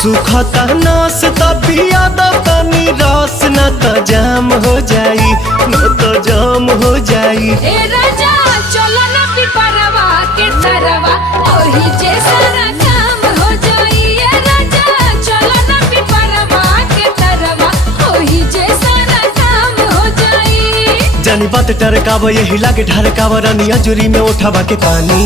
सुखता नस पिया तनी रस न तो जाम हो जाई, न तो जाम हो जाई। ए राजा चलो ना पिपरवा के तरवा ओही जैसा ना काम हो जाई। ए राजा चलो ना पिपरवा के तरवा ओही जैसा ना काम हो जाई। जानी बात टरकाव यही लागे ढरकाव रानी अजूरी में उठावा के पानी।